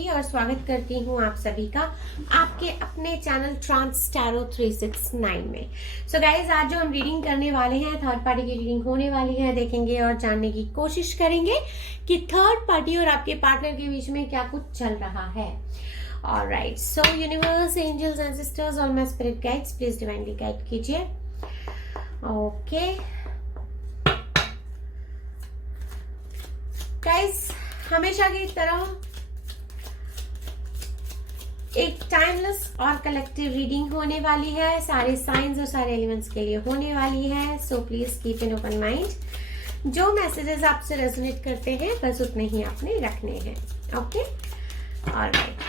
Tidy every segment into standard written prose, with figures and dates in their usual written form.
ज्योति और स्वागत करती हूँ आप सभी का आपके अपने चैनल ट्रांस टैरो 369 में। सो गाइज, आज जो हम रीडिंग करने वाले हैं, थर्ड पार्टी की रीडिंग होने वाली है। देखेंगे और जानने की कोशिश करेंगे कि थर्ड पार्टी और आपके पार्टनर के बीच में क्या कुछ चल रहा है। Alright, so universe, angels and sisters, all my spirit guides, please divinely guide कीजिए। ओके गाइज, हमेशा की तरह एक टाइमलेस और कलेक्टिव रीडिंग होने वाली है। सारे साइंस और सारे एलिमेंट्स के लिए होने वाली है। So please keep an open mind. जो मैसेजेस आपसे रेजोनेट करते हैं बस उतने ही आपने रखने हैं। Okay, alright,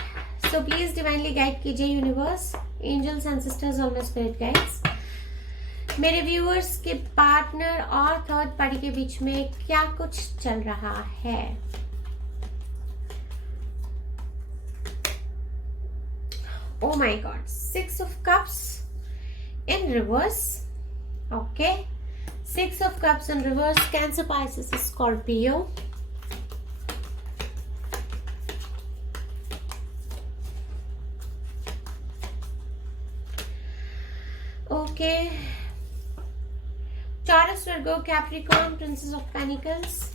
so please divinely guide कीजिए universe, angels and sisters, all my spirit guides. मेरे व्यूअर्स के पार्टनर और थर्ड पार्टी के बीच में क्या कुछ चल रहा है। Oh my God, 6 of Cups in reverse. Okay, 6 of Cups in reverse. Cancer, Pisces, Scorpio. Okay, Taurus, Virgo, Capricorn, Princess of Pentacles.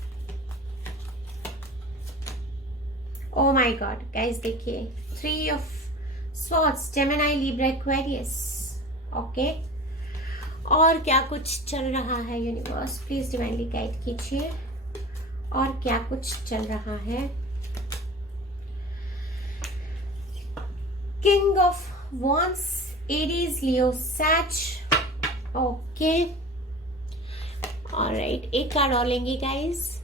Oh my God, guys, देखिए 3 of Swords, Gemini, Libra, Aquarius. Okay, और क्या कुछ चल रहा है universe, please divinely guide कीजिए। और क्या कुछ चल रहा है। King of wands, Aries, Leo, Sag. Okay, alright, एक कार्ड और लेंगे guys.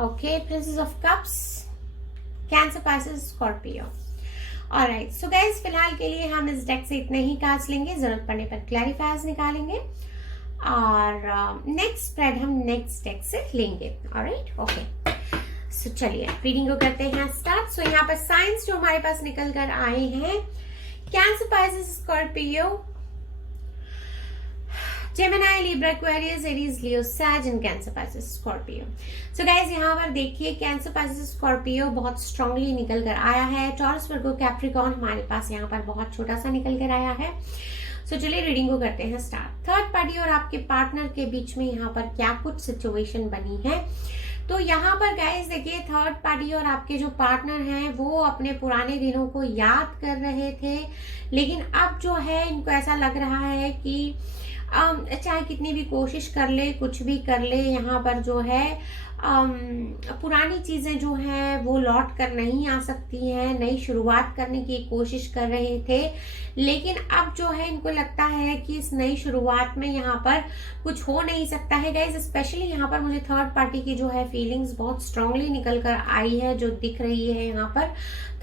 Okay, princess of cups, Cancer, Pisces, Scorpio. Alright, so guys, फिलहाल के लिए हम इस डेक से इतने ही कार्ड्स लेंगे। जरूरत पड़ने पर क्लैरिफायर्स निकालेंगे और नेक्स्ट स्प्रेड हम नेक्स्ट डेक से लेंगे। ऑलराइट, ओके, सो चलिए रीडिंग को करते हैं स्टार्ट। सो यहाँ पर साइंस जो हमारे पास निकल कर आए हैं, cancer, Pisces, Scorpio, Gemini, Libra, Aquarius, Aries, Leo, Sag and Cancer, Pisces, Scorpio. So guys, यहाँ पर देखिए कैंसर, पाइसेस, स्कॉर्पियो बहुत स्ट्रांगली निकल कर आया है। टॉरस, वर्गो, कैप्रिकॉर्न हमारे पास यहाँ पर बहुत छोटा सा निकल कर आया है। सो चलिए रीडिंग को करते हैं स्टार्ट। थर्ड पार्टी और आपके पार्टनर के बीच में यहाँ पर क्या कुछ सिचुएशन बनी है। तो यहाँ पर गाइस देखिए, थर्ड पार्टी और आपके जो पार्टनर हैं वो अपने पुराने दिनों को याद कर रहे थे, लेकिन अब जो है इनको ऐसा लग रहा है कि चाहे कितनी भी कोशिश कर ले, कुछ भी कर ले, यहाँ पर जो है पुरानी चीजें जो हैं वो लौट कर नहीं आ सकती हैं। नई शुरुआत करने की कोशिश कर रहे थे, लेकिन अब जो है इनको लगता है कि इस नई शुरुआत में यहाँ पर कुछ हो नहीं सकता है। गाइज, स्पेशली यहाँ पर मुझे थर्ड पार्टी की जो है फीलिंग्स बहुत स्ट्रांगली निकल कर आई है, जो दिख रही है। यहाँ पर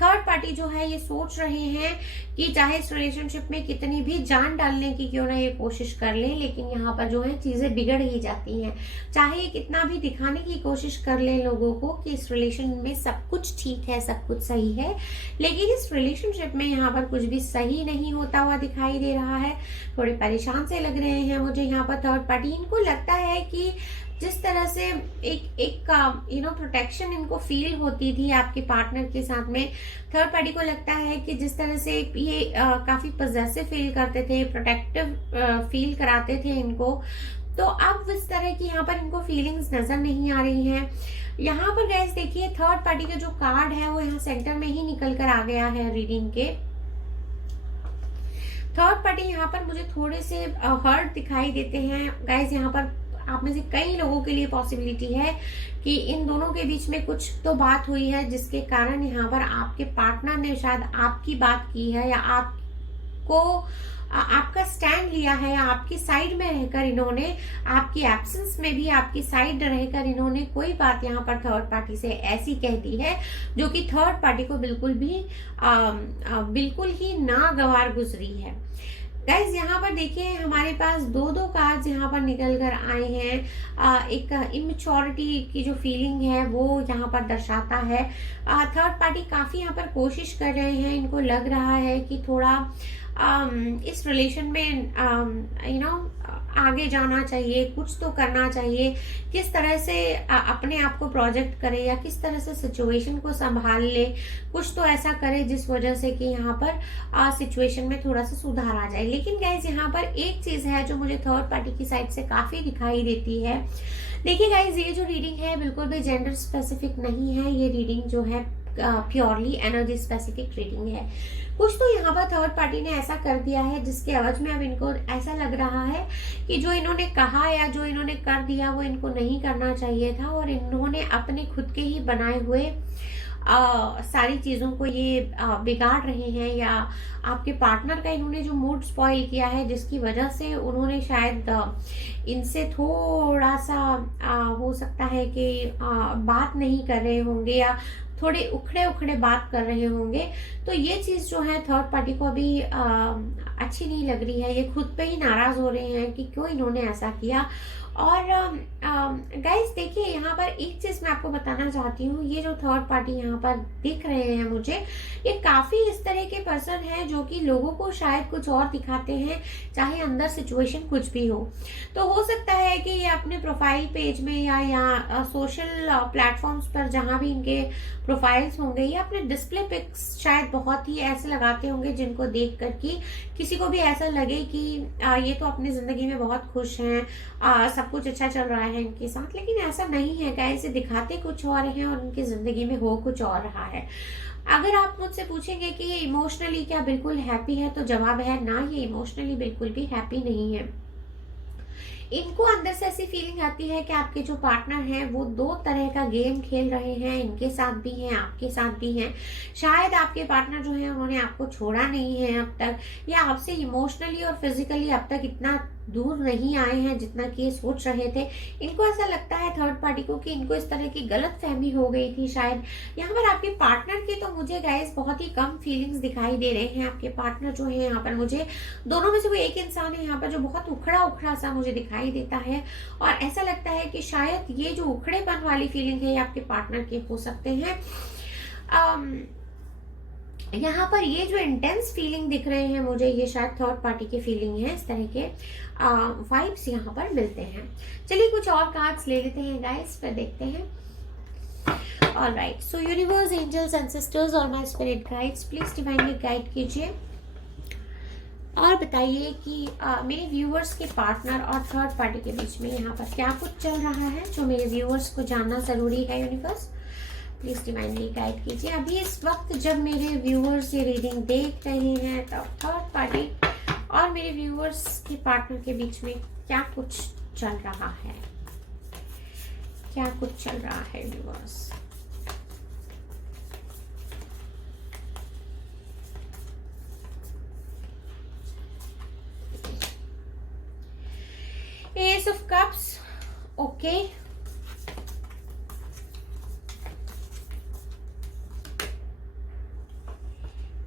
थर्ड पार्टी जो है ये सोच रहे हैं कि चाहे इस रिलेशनशिप में कितनी भी जान डालने की क्यों ना ये कोशिश कर लें, लेकिन यहाँ पर जो है चीजें बिगड़ ही जाती हैं। चाहे कितना भी दिखाने की कोशिश कर ले लोगों को कि इस रिलेशन में सब कुछ ठीक है, सब कुछ सही है, लेकिन इस रिलेशनशिप में यहाँ पर कुछ भी सही नहीं होता हुआ दिखाई दे रहा है। थोड़े परेशान से लग रहे हैं मुझे यहाँ पर थर्ड पार्टी। इनको लगता है कि जिस तरह से एक प्रोटेक्शन इनको फील होती थी आपके पार्टनर के साथ में, थर्ड पार्टी को लगता है कि जिस तरह से ये काफी पॉजेसिव फील करते थे, प्रोटेक्टिव फील कराते थे इनको, तो अब इस तरह की यहाँ पर इनको फीलिंग्स नजर नहीं आ रही हैं। यहाँ पर गाइस देखिए, थर्ड पार्टी का जो कार्ड है वो यहाँ सेंटर में ही निकल कर आ गया है रीडिंग के। थर्ड पार्टी यहाँ पर मुझे थोड़े से हर्ट दिखाई देते हैं गाइस। यहाँ पर आप में से कई लोगों के लिए पॉसिबिलिटी है कि इन दोनों के बीच में कुछ तो बात हुई है, जिसके कारण यहाँ पर आपके पार्टनर ने शायद आपकी बात की है, या आपको आपका स्टैंड लिया है, या आपकी साइड में रहकर इन्होंने, आपकी एब्सेंस में भी आपकी साइड रहकर इन्होंने कोई बात यहाँ पर थर्ड पार्टी से ऐसी कह दी है जो कि थर्ड पार्टी को बिल्कुल ही नागवार गुजरी है। गाइज, यहाँ पर देखिए हमारे पास दो कार्ड्स यहाँ पर निकल कर आए हैं। एक इमेच्योरिटी की जो फीलिंग है वो यहाँ पर दर्शाता है। थर्ड पार्टी काफी यहाँ पर कोशिश कर रहे हैं, इनको लग रहा है कि थोड़ा इस रिलेशन में आगे जाना चाहिए, कुछ तो करना चाहिए, किस तरह से अपने आप को प्रोजेक्ट करे या किस तरह से सिचुएशन को संभाल ले, कुछ तो ऐसा करे जिस वजह से कि यहाँ पर सिचुएशन में थोड़ा सा सुधार आ जाए। लेकिन गाइज यहाँ पर एक चीज है जो मुझे थर्ड पार्टी की साइड से काफी दिखाई देती है। देखिए गाइज, ये जो रीडिंग है बिल्कुल भी जेंडर स्पेसिफिक नहीं है, ये रीडिंग जो है प्योरली एनर्जी स्पेसिफिक रीडिंग है। कुछ तो यहाँ पर थर्ड पार्टी ने ऐसा कर दिया है जिसके एवज में अब इनको ऐसा लग रहा है कि जो इन्होंने कहा या जो इन्होंने कर दिया वो इनको नहीं करना चाहिए था, और इन्होंने अपने खुद के ही बनाए हुए सारी चीजों को ये बिगाड़ रहे हैं, या आपके पार्टनर का इन्होंने जो मूड स्पॉइल किया है जिसकी वजह से उन्होंने शायद इनसे थोड़ा सा हो सकता है कि बात नहीं कर रहे होंगे या थोड़े उखड़े उखड़े बात कर रहे होंगे। तो ये चीज जो है थर्ड पार्टी को अभी अच्छी नहीं लग रही है, ये खुद पे ही नाराज हो रहे हैं कि क्यों इन्होंने ऐसा किया। और गाइस देखिए, यहाँ पर एक चीज मैं आपको बताना चाहती हूँ, ये जो थर्ड पार्टी यहाँ पर दिख रहे हैं मुझे, ये काफी इस तरह के पर्सन है जो कि लोगों को शायद कुछ और दिखाते हैं, चाहे अंदर सिचुएशन कुछ भी हो। तो हो सकता है कि ये अपने प्रोफाइल पेज में या सोशल प्लेटफॉर्म्स पर जहाँ भी इनके प्रोफाइल्स होंगे, या अपने डिस्प्ले पिक्स शायद बहुत ही ऐसे लगाते होंगे जिनको देख कर कि किसी को भी ऐसा लगे कि ये तो अपनी जिंदगी में बहुत खुश हैं, सब कुछ अच्छा चल रहा है इनके साथ। लेकिन ऐसा नहीं है गाइस, ये दिखाते कुछ और हैं और उनकी जिंदगी में हो कुछ और रहा है। अगर आप मुझसे पूछेंगे कि ये इमोशनली क्या बिल्कुल हैप्पी है, तो जवाब है ना, ये इमोशनली बिल्कुल भी हैप्पी नहीं है। इनको अंदर से ऐसी फीलिंग आती है कि आपके जो पार्टनर हैं वो दो तरह का गेम खेल रहे हैं, इनके साथ भी हैं, आपके साथ भी हैं। शायद आपके पार्टनर जो है उन्होंने आपको छोड़ा नहीं है अब तक, या आपसे इमोशनली और फिजिकली अब तक इतना दूर नहीं आए हैं जितना कि ये सोच रहे थे। इनको ऐसा लगता है थर्ड पार्टी को कि इनको इस तरह की गलत फहमी हो गई थी शायद। यहाँ पर आपके पार्टनर के तो मुझे गाइस बहुत ही कम फीलिंग्स दिखाई दे रहे हैं। आपके पार्टनर जो है यहाँ पर मुझे दोनों में से कोई एक इंसान है यहाँ पर जो बहुत उखड़ा उखड़ा सा मुझे दिखाई देता है, और ऐसा लगता है कि शायद ये जो उखड़ेपन वाली फीलिंग है ये आपके पार्टनर के हो सकते हैं। यहाँ पर ये जो इंटेंस फीलिंग दिख रहे हैं मुझे, ये शायद थर्ड पार्टी की फीलिंग है। इस तरह के वाइब्स यहाँ पर मिलते हैं। चलिए कुछ और कार्ड्स ले लेते हैं गाइस, फिर देखते हैं। Alright, so universe, angels, ancestors और my spirit guides, please divinely guide कीजिए और बताइए कि मेरे व्यूअर्स के पार्टनर और थर्ड पार्टी के बीच में यहाँ पर क्या कुछ चल रहा है जो मेरे व्यूअर्स को जानना जरूरी है। यूनिवर्स प्लीज डिवाइनली गाइड कीजिए। अभी इस वक्त जब मेरे व्यूअर्स ये रीडिंग देख रहे हैं, तब थर्ड पार्टी और मेरे व्यूअर्स के पार्टनर के बीच में क्या कुछ चल रहा है, क्या कुछ चल रहा है viewers. Ace of Cups, okay.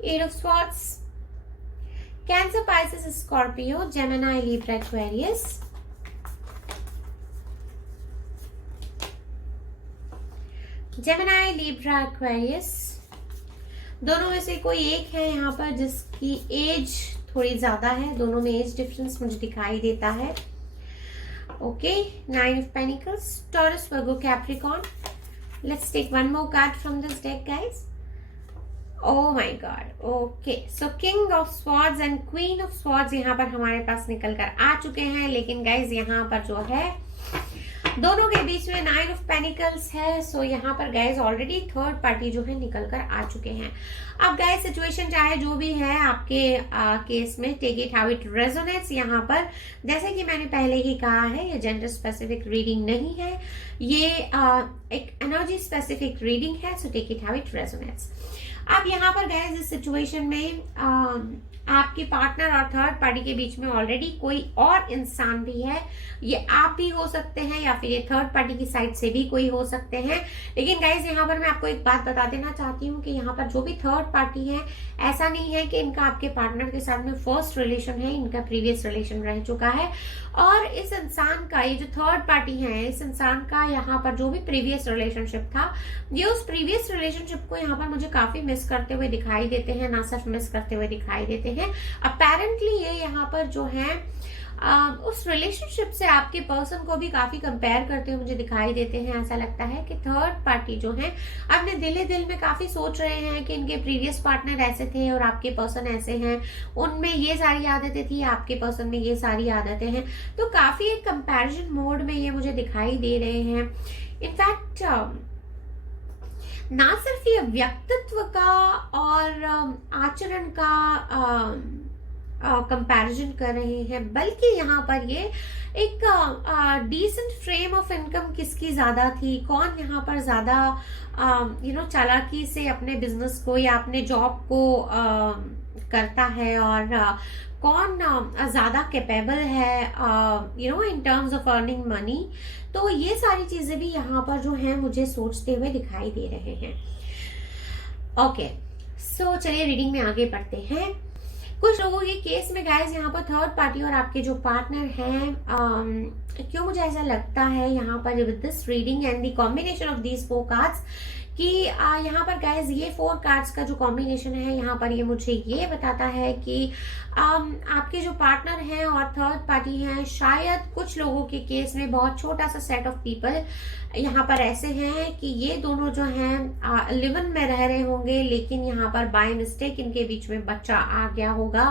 Eight of Swords, Cancer, Pisces, Scorpio, Gemini, Libra, Aquarius. Gemini, Libra, Aquarius. दोनों में से कोई एक है यहाँ पर जिसकी एज थोड़ी ज्यादा है। दोनों में एज डिफरेंस मुझे दिखाई देता है। Okay, Nine of Pentacles, Taurus, Virgo, Capricorn. Let's take one more card from this deck, guys. Oh my God. Okay, so King of Swords and Queen of Swords यहाँ पर हमारे पास निकल कर आ चुके हैं। लेकिन guys यहाँ पर जो है दोनों के बीच में नाइन ऑफ पेनिकल्स है। सो यहाँ पर गाइज ऑलरेडी थर्ड पार्टी जो है निकल कर आ चुके हैं। अब गाइज सिचुएशन चाहे जो भी है आपके केस में, take it how it resonates. यहाँ पर जैसे कि मैंने पहले ही कहा है, ये जेंडर स्पेसिफिक रीडिंग नहीं है, ये एक एनर्जी स्पेसिफिक रीडिंग है। So take it how it resonates. अब यहाँ पर गाइज इस सिचुएशन में आपके पार्टनर और थर्ड पार्टी के बीच में ऑलरेडी कोई और इंसान भी है। ये आप भी हो सकते हैं या फिर ये थर्ड पार्टी की साइड से भी कोई हो सकते हैं। लेकिन गाइज यहाँ पर मैं आपको एक बात बता देना चाहती हूँ कि यहाँ पर जो भी थर्ड पार्टी है, ऐसा नहीं है कि इनका आपके पार्टनर के साथ में फर्स्ट रिलेशन है, इनका प्रीवियस रिलेशन रह चुका है। और इस इंसान का, ये जो थर्ड पार्टी है, इस इंसान का यहाँ पर जो भी प्रीवियस रिलेशनशिप था, ये उस प्रीवियस रिलेशनशिप को यहाँ पर मुझे काफी मिस करते हुए दिखाई देते हैं। ना सिर्फ मिस करते हुए दिखाई देते हैं। अपेरेंटली ये यहाँ पर जो है उस रिलेशनशिप से आपके पर्सन को भी काफी कंपेयर करते हुए मुझे दिखाई देते हैं। ऐसा लगता है कि थर्ड पार्टी जो है अपने दिल में काफी सोच रहे हैं कि इनके प्रीवियस पार्टनर ऐसे थे और आपके पर्सन ऐसे हैं, उनमें ये सारी आदतें थी, आपके पर्सन में ये सारी आदतें हैं। तो काफी एक कंपैरिजन मोड में ये मुझे दिखाई दे रहे हैं। इनफैक्ट ना सिर्फ ये व्यक्तित्व का और आचरण का कंपैरिजन कर रहे हैं, बल्कि यहाँ पर ये एक डिसेंट फ्रेम ऑफ इनकम किसकी ज्यादा थी, कौन यहाँ पर ज्यादा चालाकी से अपने बिजनेस को या अपने जॉब को करता है, और कौन ज्यादा कैपेबल है in terms of earning money. तो ये सारी चीजें भी यहाँ पर जो है मुझे सोचते हुए दिखाई दे रहे हैं। ओके, सो चलिए रीडिंग में आगे बढ़ते हैं। कुछ लोगों के केस में गाइस यहाँ पर थर्ड पार्टी और आपके जो पार्टनर हैं, क्यों मुझे ऐसा लगता है यहाँ पर with this reading and the combination of these 4 cards कि यहाँ पर गाइस ये 4 कार्ड्स का जो कॉम्बिनेशन है यहाँ पर ये मुझे ये बताता है कि आपके जो पार्टनर हैं और थर्ड पार्टी हैं, शायद कुछ लोगों के केस में बहुत छोटा सा सेट ऑफ पीपल यहाँ पर ऐसे हैं कि ये दोनों जो हैं लिव इन में रह रहे होंगे, लेकिन यहाँ पर बाय मिस्टेक इनके बीच में बच्चा आ गया होगा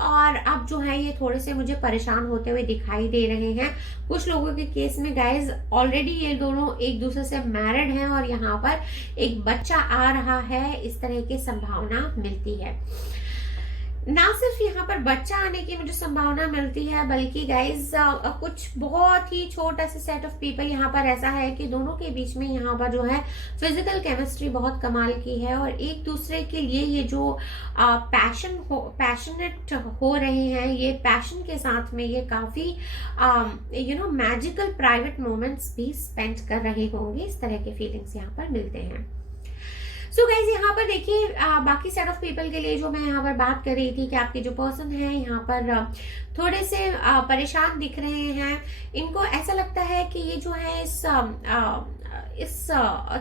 और अब जो है ये थोड़े से मुझे परेशान होते हुए दिखाई दे रहे हैं। कुछ लोगों के केस में गाइज ऑलरेडी ये दोनों एक दूसरे से मैरिड हैं और यहाँ पर एक बच्चा आ रहा है, इस तरह की संभावना मिलती है। ना सिर्फ यहाँ पर बच्चा आने की मुझे संभावना मिलती है, बल्कि गाइज कुछ बहुत ही छोटा सा सेट ऑफ पीपल यहाँ पर ऐसा है कि दोनों के बीच में यहाँ पर जो है फिजिकल केमिस्ट्री बहुत कमाल की है और एक दूसरे के लिए ये जो पैशनेट हो रहे हैं, ये पैशन के साथ में ये काफी मैजिकल प्राइवेट मोमेंट्स भी स्पेंड कर रहे होंगे। इस तरह के फीलिंग्स यहाँ पर मिलते हैं। सो गाइज यहाँ पर देखिए बाकी सेट ऑफ पीपल के लिए जो मैं यहाँ पर बात कर रही थी कि आपके जो पर्सन है यहाँ पर थोड़े से परेशान दिख रहे हैं। इनको ऐसा लगता है कि ये जो है इस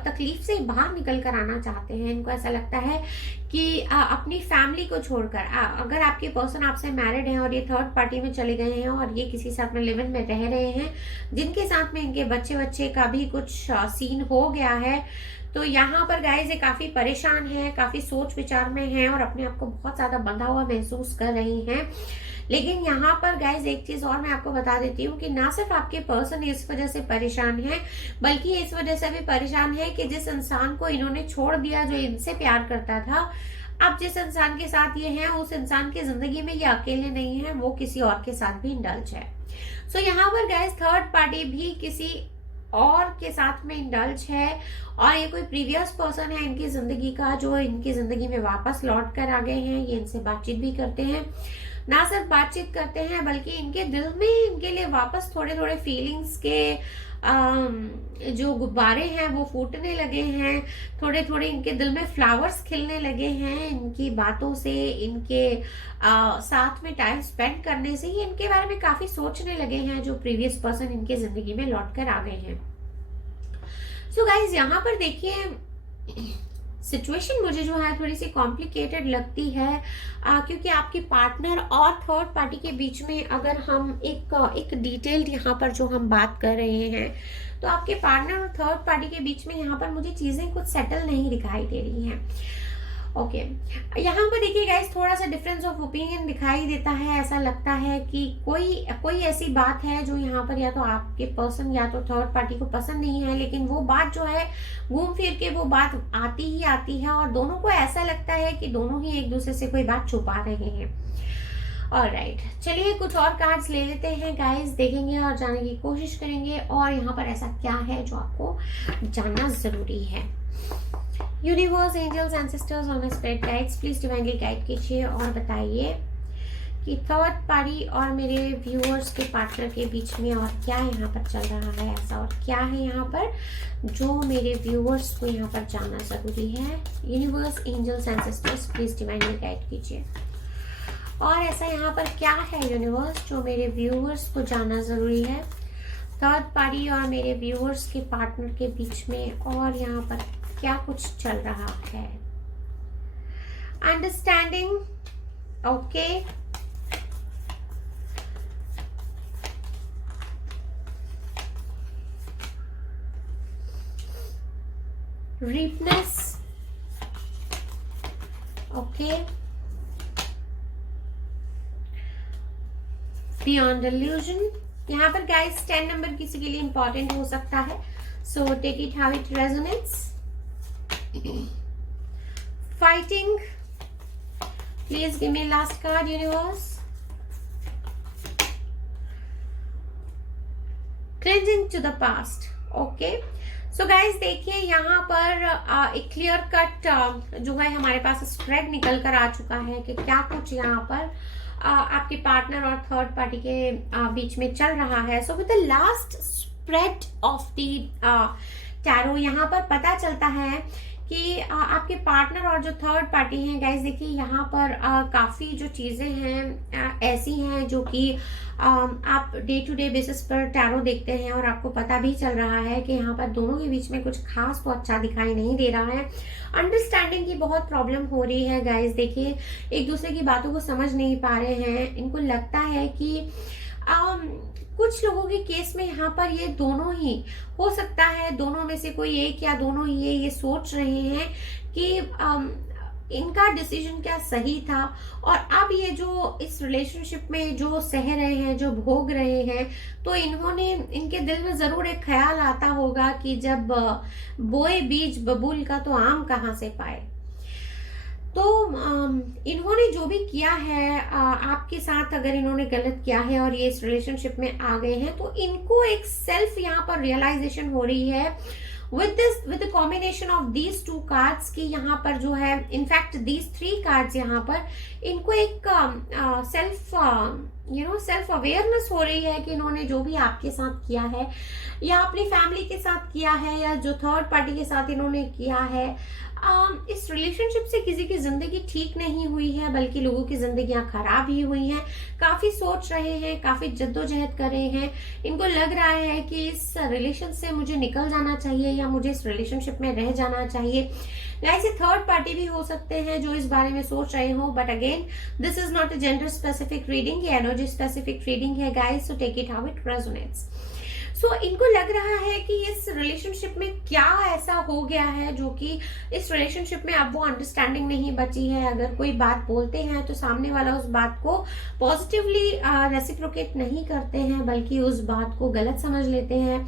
तकलीफ से बाहर निकल कर आना चाहते हैं। इनको ऐसा लगता है कि अपनी फैमिली को छोड़कर अगर आपके पर्सन आपसे मैरिड हैं और ये थर्ड पार्टी में चले गए हैं और ये किसी साथ में लिव इन में रह रहे हैं जिनके साथ में इनके बच्चे का भी कुछ सीन हो गया है, तो यहाँ पर गाइज ये काफी परेशान है, काफी सोच विचार में है और अपने आप को बहुत ज्यादा बंधा हुआ महसूस कर रही हैं। लेकिन यहाँ पर गाइज एक चीज और मैं आपको बता देती हूँ कि ना सिर्फ आपके पर्सन इस वजह से परेशान है, बल्कि इस वजह से भी परेशान है कि जिस इंसान को इन्होंने छोड़ दिया जो इनसे प्यार करता था, अब जिस इंसान के साथ ये है उस इंसान की जिंदगी में ये अकेले नहीं है, वो किसी और के साथ भी इंडल्ज है। सो यहाँ पर गाइज थर्ड पार्टी भी किसी और के साथ में इंडल्ज है और ये कोई प्रीवियस पर्सन है इनकी जिंदगी का जो इनकी जिंदगी में वापस लौट कर आ गए हैं। ये इनसे बातचीत भी करते हैं, ना सिर्फ बातचीत करते हैं बल्कि इनके दिल में इनके लिए वापस थोड़े थोड़े फीलिंग्स के जो गुब्बारे हैं वो फूटने लगे हैं, थोड़े थोड़े इनके दिल में फ्लावर्स खिलने लगे हैं इनकी बातों से, इनके साथ में टाइम स्पेंड करने से। ये इनके बारे में काफी सोचने लगे हैं जो प्रीवियस पर्सन इनके जिंदगी में लौट कर आ गए हैं। सो गाइज यहाँ पर देखिए सिचुएशन मुझे जो है थोड़ी सी कॉम्प्लिकेटेड लगती है क्योंकि आपके पार्टनर और थर्ड पार्टी के बीच में अगर हम एक डिटेल्ड यहाँ पर जो हम बात कर रहे हैं तो आपके पार्टनर और थर्ड पार्टी के बीच में यहाँ पर मुझे चीजें कुछ सेटल नहीं दिखाई दे रही हैं। ओके, यहाँ पर देखिए गाइस थोड़ा सा डिफरेंस ऑफ ओपिनियन दिखाई देता है। ऐसा लगता है कि कोई ऐसी बात है जो यहाँ पर या तो आपके पर्सन या तो थर्ड पार्टी को पसंद नहीं है, लेकिन वो बात जो है घूम फिर के वो बात आती ही आती है और दोनों को ऐसा लगता है कि दोनों ही एक दूसरे से कोई बात छुपा रहे हैं। ऑलराइट, चलिए कुछ और कार्ड्स ले लेते हैं गाइस, देखेंगे और जानने की कोशिश करेंगे और यहाँ पर ऐसा क्या है जो आपको जानना जरूरी है। यूनिवर्स, एंजल्स, एंसेस्टर्स और spirit guides please divinely guide कीजिए और बताइए कि थर्ड पार्टी और मेरे व्यूअर्स के पार्टनर के बीच में और क्या यहाँ पर चल रहा है ऐसा, और क्या है यहाँ पर जो मेरे व्यूअर्स को यहाँ पर जानना जरूरी है। Universe, angels, ancestors please divinely guide कीजिए और ऐसा यहाँ पर क्या है यूनिवर्स जो मेरे व्यूअर्स को जानना जरूरी है थर्ड पार्टी और मेरे व्यूअर्स के पार्टनर के बीच में, और यहाँ पर क्या कुछ चल रहा है। Understanding, okay, ripeness, okay, beyond illusion. यहाँ पर गाइस 10 नंबर किसी के लिए इंपॉर्टेंट हो सकता है, so take it how it resonates. Fighting, please give me last card universe. Cleansing to the past, okay. So guys देखिए यहाँ पर एक क्लियर कट जो है हमारे पास स्प्रेड निकल कर आ चुका है कि क्या कुछ यहाँ पर आपके पार्टनर और थर्ड पार्टी के बीच में चल रहा है। So with the last spread of the tarot यहाँ पर पता चलता है कि आपके पार्टनर और जो थर्ड पार्टी हैं गाइस, देखिए यहाँ पर काफी जो चीजें हैं ऐसी हैं जो कि आप डे टू डे बेसिस पर टैरो देखते हैं और आपको पता भी चल रहा है कि यहाँ पर दोनों के बीच में कुछ खास तो अच्छा दिखाई नहीं दे रहा है। अंडरस्टैंडिंग की बहुत प्रॉब्लम हो रही है गाइस। देखिए एक दूसरे की बातों को समझ नहीं पा रहे हैं। इनको लगता है कि कुछ लोगों के केस में यहाँ पर ये दोनों ही हो सकता है, दोनों में से कोई एक या दोनों ही ये सोच रहे हैं कि इनका डिसीजन क्या सही था, और अब ये जो इस रिलेशनशिप में जो सह रहे हैं, जो भोग रहे हैं, तो इन्होंने इनके दिल में जरूर एक ख्याल आता होगा कि जब बोए बीज बबूल का तो आम कहाँ से पाए। तो इन्होंने जो भी किया है आपके साथ, अगर इन्होंने गलत किया है और ये इस रिलेशनशिप में आ गए हैं, तो इनको एक सेल्फ यहाँ पर रियलाइजेशन हो रही है with the combination of these two cards की यहाँ पर जो है, इनफैक्ट these 3 cards यहाँ पर इनको एक सेल्फ अवेयरनेस हो रही है कि इन्होंने जो भी आपके साथ किया है या अपनी फैमिली के साथ किया है या जो थर्ड पार्टी के साथ इन्होंने किया है, इस रिलेशनशिप से किसी की जिंदगी ठीक नहीं हुई है, बल्कि लोगों की जिंदगियां खराब ही हुई हैं। काफी सोच रहे हैं, काफी जद्दोजहद कर रहे हैं। इनको लग रहा है कि इस रिलेशन से मुझे निकल जाना चाहिए या मुझे इस रिलेशनशिप में रह जाना चाहिए। ऐसे थर्ड पार्टी भी हो सकते हैं जो इस बारे में सोच रहे हो, but again this is not a gender specific reading, ये एनर्जी स्पेसिफिक रीडिंग है guys, so take it how it resonates. So इनको लग रहा है कि इस रिलेशनशिप में क्या ऐसा हो गया है जो कि इस रिलेशनशिप में अब वो अंडरस्टैंडिंग नहीं बची है। अगर कोई बात बोलते हैं तो सामने वाला उस बात को पॉजिटिवली रेसिप्रोकेट नहीं करते हैं, बल्कि उस बात को गलत समझ लेते हैं,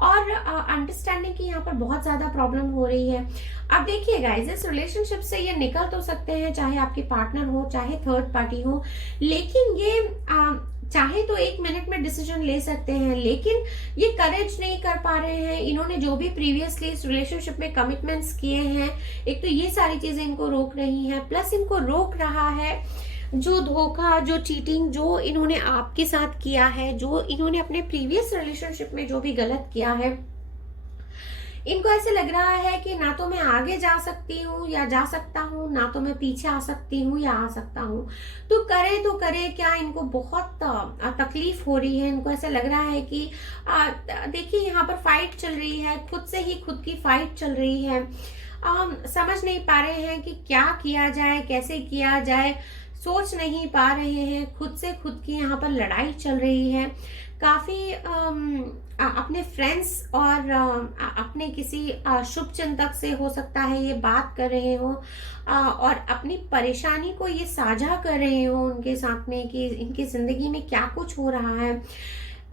और अंडरस्टैंडिंग की यहाँ पर बहुत ज्यादा प्रॉब्लम हो रही है। अब देखिए गाइस, इस रिलेशनशिप से ये निकल तो सकते हैं, चाहे आपके पार्टनर हो चाहे थर्ड पार्टी हो, लेकिन ये चाहे तो 1 मिनट में डिसीजन ले सकते हैं, लेकिन ये करेज नहीं कर पा रहे हैं। इन्होंने जो भी प्रीवियसली इस रिलेशनशिप में कमिटमेंट्स किए हैं, एक तो ये सारी चीजें इनको रोक रही हैं, प्लस इनको रोक रहा है जो धोखा, जो चीटिंग जो इन्होंने आपके साथ किया है, जो इन्होंने अपने प्रीवियस रिलेशनशिप में जो भी गलत किया है। इनको ऐसे लग रहा है कि ना तो मैं आगे जा सकती हूँ या जा सकता हूँ, ना तो मैं पीछे आ सकती हूँ या आ सकता हूँ, तो करे क्या। इनको बहुत तकलीफ हो रही है। इनको ऐसा लग रहा है कि देखिए यहाँ पर फाइट चल रही है, खुद से ही खुद की फाइट चल रही है। समझ नहीं पा रहे हैं कि क्या किया जाए, कैसे किया जाए, सोच नहीं पा रहे हैं। खुद से खुद की यहाँ पर लड़ाई चल रही है। काफी अपने फ्रेंड्स और अपने किसी शुभ चिंतक से हो सकता है ये बात कर रहे हो, और अपनी परेशानी को ये साझा कर रहे हो उनके साथ में कि इनकी जिंदगी में क्या कुछ हो रहा है।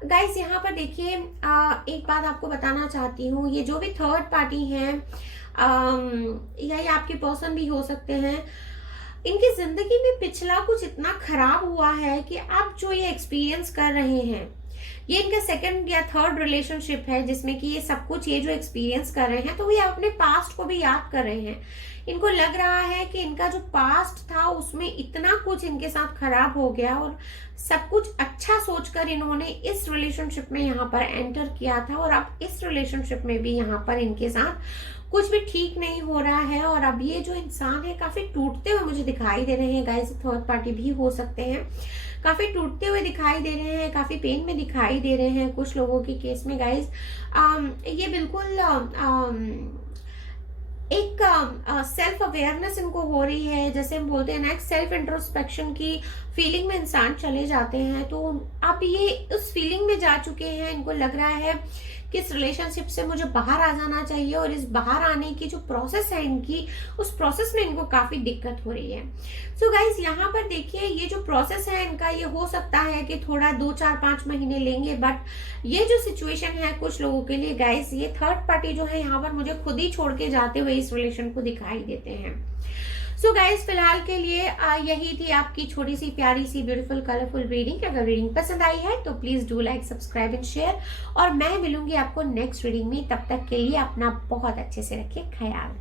गाइस यहाँ पर देखिए, एक बात आपको बताना चाहती हूँ, ये जो भी थर्ड पार्टी हैं या ये आपके पर्सन भी हो सकते हैं, इनकी जिंदगी में पिछला कुछ इतना खराब हुआ है कि आप जो ये एक्सपीरियंस कर रहे हैं, ये इनका सेकंड या थर्ड रिलेशनशिप है जिसमें कि ये सब कुछ, ये जो एक्सपीरियंस कर रहे हैं, तो ये अपने पास्ट को भी याद कर रहे हैं। इनको लग रहा है कि इनका जो पास्ट था उसमें इतना कुछ इनके साथ खराब हो गया, और सब कुछ अच्छा सोचकर इन्होंने इस रिलेशनशिप में यहाँ पर एंटर किया था, और अब इस रिलेशनशिप में भी यहाँ पर इनके साथ कुछ भी ठीक नहीं हो रहा है। और अब ये जो इंसान है काफी टूटते हुए मुझे दिखाई दे रहे हैं गाइस, थर्ड पार्टी भी हो सकते हैं, काफी टूटते हुए दिखाई दे रहे हैं, काफी पेन में दिखाई दे रहे हैं कुछ लोगों के केस में गाइस। ये बिल्कुल एक सेल्फ अवेयरनेस इनको हो रही है, जैसे हम बोलते हैं ना, एक सेल्फ इंट्रोस्पेक्शन की फीलिंग में इंसान चले जाते हैं। तो अब ये उस फीलिंग में जा चुके हैं, इनको लग रहा है कि इस रिलेशनशिप से मुझे बाहर आ जाना चाहिए, और इस बाहर आने की जो प्रोसेस है इनकी, उस प्रोसेस में इनको काफी दिक्कत हो रही है। सो गाइज यहाँ पर देखिए, ये जो प्रोसेस है इनका, ये हो सकता है कि थोड़ा 2 4 5 महीने लेंगे, बट ये जो सिचुएशन है कुछ लोगों के लिए गाइज, ये थर्ड पार्टी जो है यहाँ पर मुझे खुद ही छोड़ के जाते हुए इस रिलेशन को दिखाई देते हैं। सो गाइज फिलहाल के लिए यही थी आपकी छोटी सी प्यारी सी ब्यूटीफुल कलरफुल रीडिंग। अगर रीडिंग पसंद आई है तो please do like, subscribe and share, और मैं मिलूंगी आपको नेक्स्ट रीडिंग में। तब तक के लिए अपना बहुत अच्छे से रखिए ख्याल।